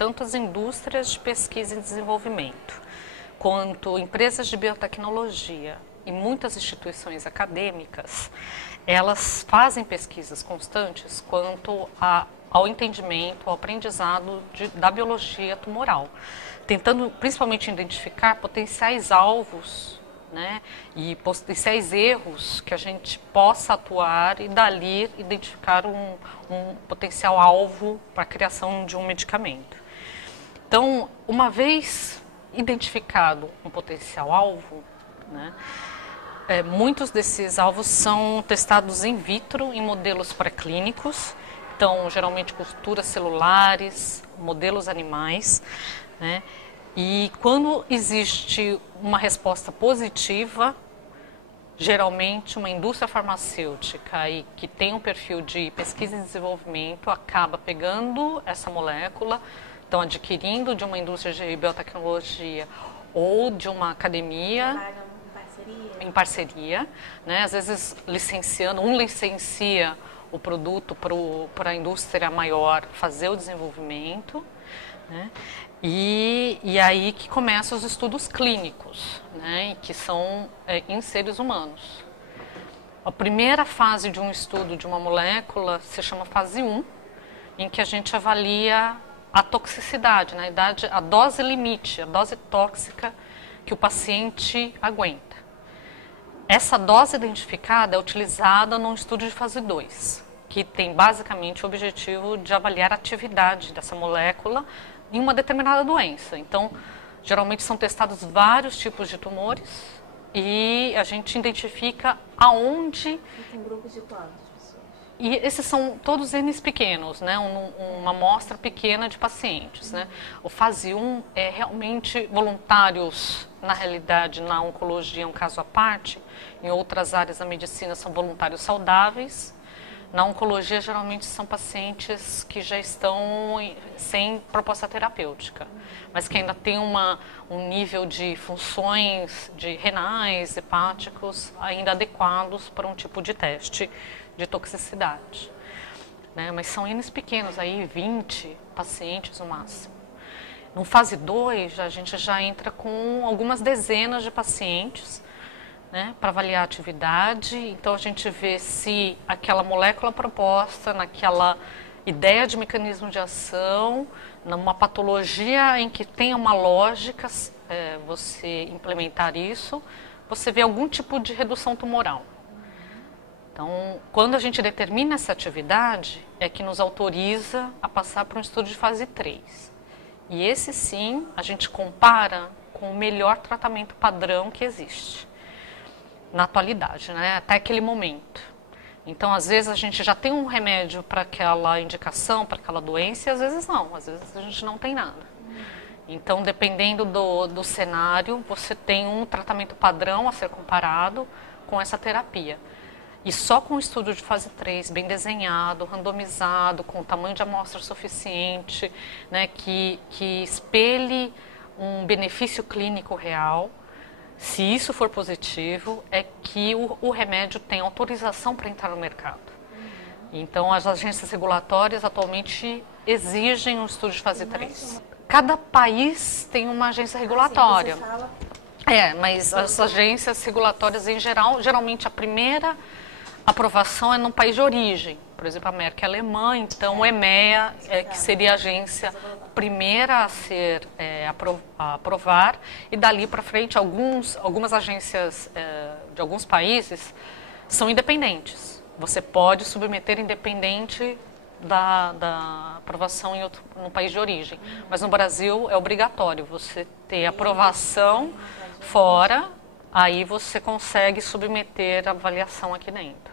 tanto as indústrias de pesquisa e desenvolvimento, quanto empresas de biotecnologia e muitas instituições acadêmicas, elas fazem pesquisas constantes quanto ao entendimento, ao aprendizado da biologia tumoral, tentando principalmente identificar potenciais alvos, né, e potenciais erros que a gente possa atuar e dali identificar um potencial alvo para a criação de um medicamento. Então, uma vez identificado um potencial alvo, né, muitos desses alvos são testados in vitro em modelos pré-clínicos, então geralmente culturas celulares, modelos animais, né? E quando existe uma resposta positiva, geralmente uma indústria farmacêutica aí, que tem um perfil de pesquisa e desenvolvimento acaba pegando essa molécula, então adquirindo de uma indústria de biotecnologia ou de uma academia em parceria, né? Às vezes licenciando, licencia o produto para a indústria maior fazer o desenvolvimento, né? E aí que começam os estudos clínicos, né? Que são em seres humanos. A primeira fase de um estudo de uma molécula se chama fase 1, em que a gente avalia a toxicidade, né? A dose limite, a dose tóxica que o paciente aguenta. Essa dose identificada é utilizada num estudo de fase 2, que tem basicamente o objetivo de avaliar a atividade dessa molécula em uma determinada doença. Então, geralmente são testados vários tipos de tumores e a gente identifica aonde... E tem grupos de quantas pessoas? E esses são todos N's pequenos, né? Uma amostra pequena de pacientes, né? O fase 1 é realmente voluntários, na realidade, na oncologia é um caso à parte, em outras áreas da medicina são voluntários saudáveis. Na oncologia, geralmente, são pacientes que já estão sem proposta terapêutica, mas que ainda têm um nível de funções de renais, hepáticos, ainda adequados para um tipo de teste de toxicidade, né? Mas são N's pequenos, aí 20 pacientes no máximo. No fase 2, a gente já entra com algumas dezenas de pacientes, né, para avaliar a atividade. Então a gente vê se aquela molécula proposta, naquela ideia de mecanismo de ação, numa patologia em que tenha uma lógica, você implementar isso, você vê algum tipo de redução tumoral. Então, quando a gente determina essa atividade, é que nos autoriza a passar para um estudo de fase 3. E esse sim, a gente compara com o melhor tratamento padrão que existe na atualidade, né? Até aquele momento. Então, às vezes, a gente já tem um remédio para aquela indicação, para aquela doença, e às vezes não. Às vezes, a gente não tem nada. Então, dependendo do cenário, você tem um tratamento padrão a ser comparado com essa terapia. E só com o estudo de fase 3, bem desenhado, randomizado, com tamanho de amostra suficiente, né, que espelhe um benefício clínico real, se isso for positivo, é que o remédio tem autorização para entrar no mercado. Então, as agências regulatórias atualmente exigem um estudo de fase 3. Cada país tem uma agência regulatória. Mas as agências regulatórias em geral, geralmente a primeira aprovação é no país de origem. Por exemplo, a Merck é alemã, então o EMEA, que seria a agência primeira a ser a aprovar, e dali para frente algumas agências de alguns países são independentes. Você pode submeter independente da aprovação no país de origem, mas no Brasil é obrigatório você ter aprovação fora, aí você consegue submeter a avaliação aqui dentro.